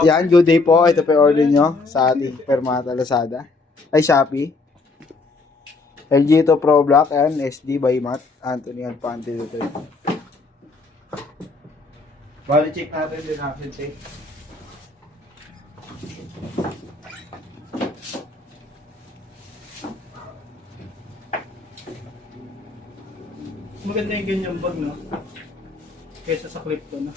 Yan, good day po. Ito pa order nyo sa ating Permata Lazada. Ay, Shopee. LG2 Pro Black. Ayan, SD by Matt. Anthony Alpante dito. Bali, check natin din natin check. Maganda yung ganyang bag, no? Kesa sa clip ko, no?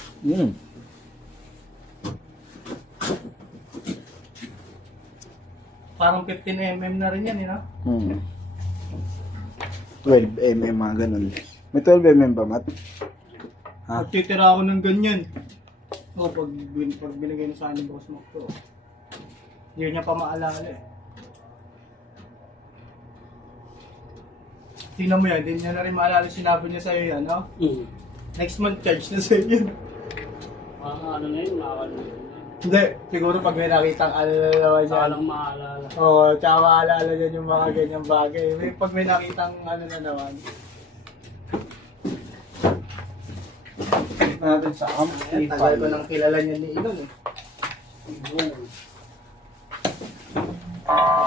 Parang 15mm na rin yan, no? 12mm mga ganun. May 12mm ba, Matt? Ha? Magtitira ako ng ganyan. O, pag binigay na sa akin ng boss mo ko, hindi niya pa maalala eh. Tingnan mo yan, hindi niya na rin maalala sinabi niya sa'yo yan, no? Next month charge na sa'yo yun. Ano na yun, makakal na yun. Hindi, siguro pag may nakitang alala niya. Saka lang maalala. Oo, tsaka maalala niya yung mga ganyang bagay. Pag may nakitang ano na naman. Natin sa Tagal ko nang kilala niya ni Inon eh.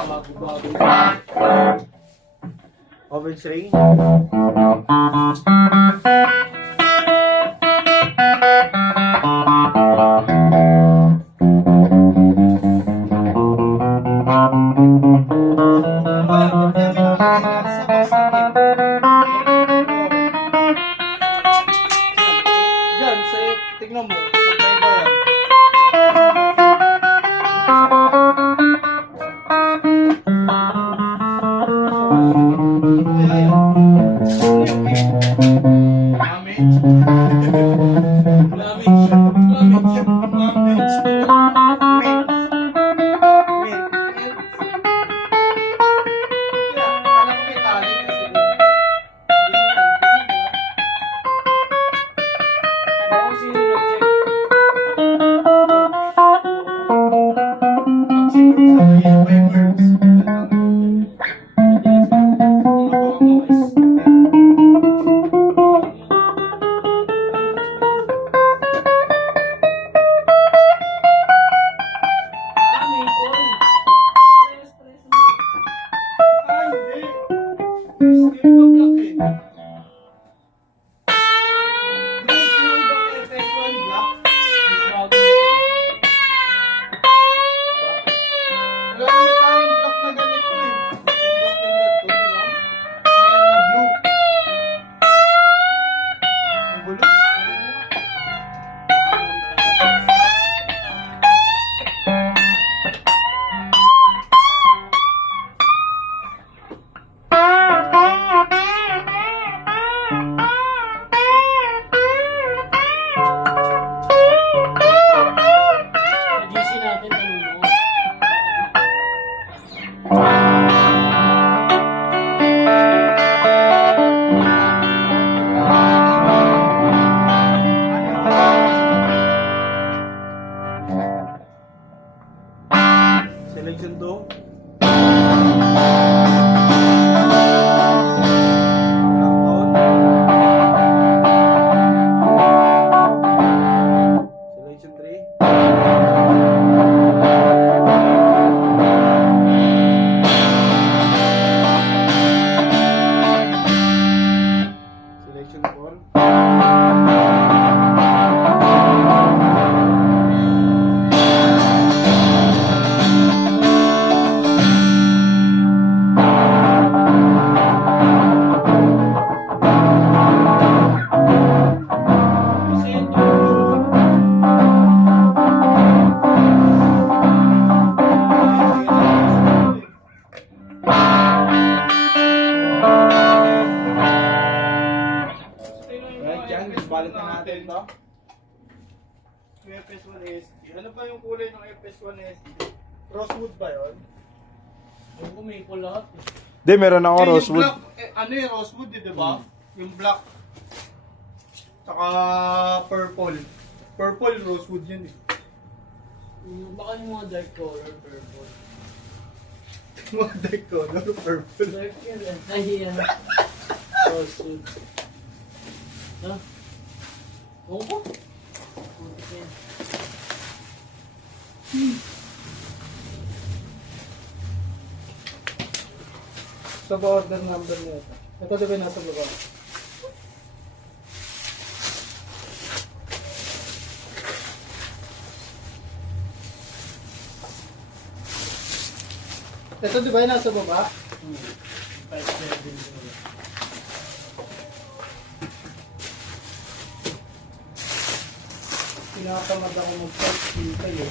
Bago-bago. Oven string. Diyan, tignan mo. Magkaiba yan. Selection 2. Selection 3. Selection 4. Balit na natin to. Yung FS1 SD. Ano ba yung kulay ng FS1 SD? Rosewood ba yun? Yung kumipol lahat. Hindi, meron ako Yung rosewood. black, ano yung rosewood di ba? Yung black. Tsaka purple. Purple, rosewood yun eh. Baka yung mga dark color, purple. Mga dark color, purple. Dark yan eh. Ay, yan. Rosewood. Ha? Oo ko? Sa order number niya ito. Ito diba yung nasa baba? Ito diba yung nasa baba? 5-7. Pinakamad ako mag-type kayo.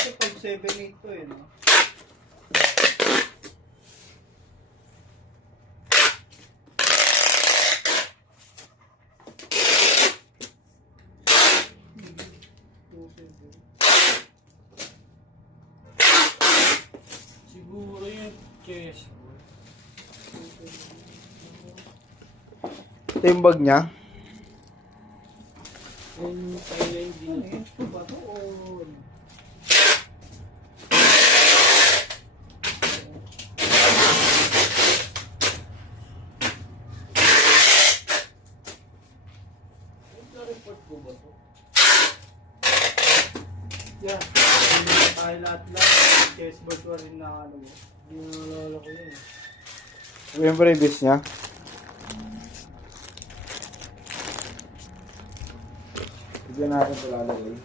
Ito 578 to eh, no? Siguro yung chest. Ito yung bag niya. Yung kaya hindi na ito ba ito o... report ko ba ito? Yeah. Tayo lahat-lahat. Chessboard ko rin na ano mo. Hindi na nalala ko yun. Ito yung previous niya. Bigyan natin ito lalagay.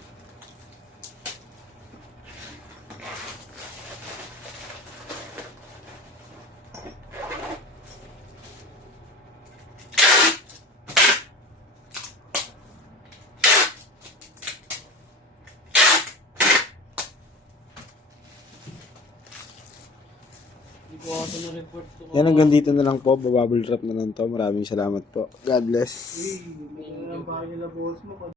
Hindi ko ako na-report ko. Yan, hanggang dito na lang po. Bababble wrap na lang to. Maraming salamat po. God bless. Uy, may lang bakit nila boss mo.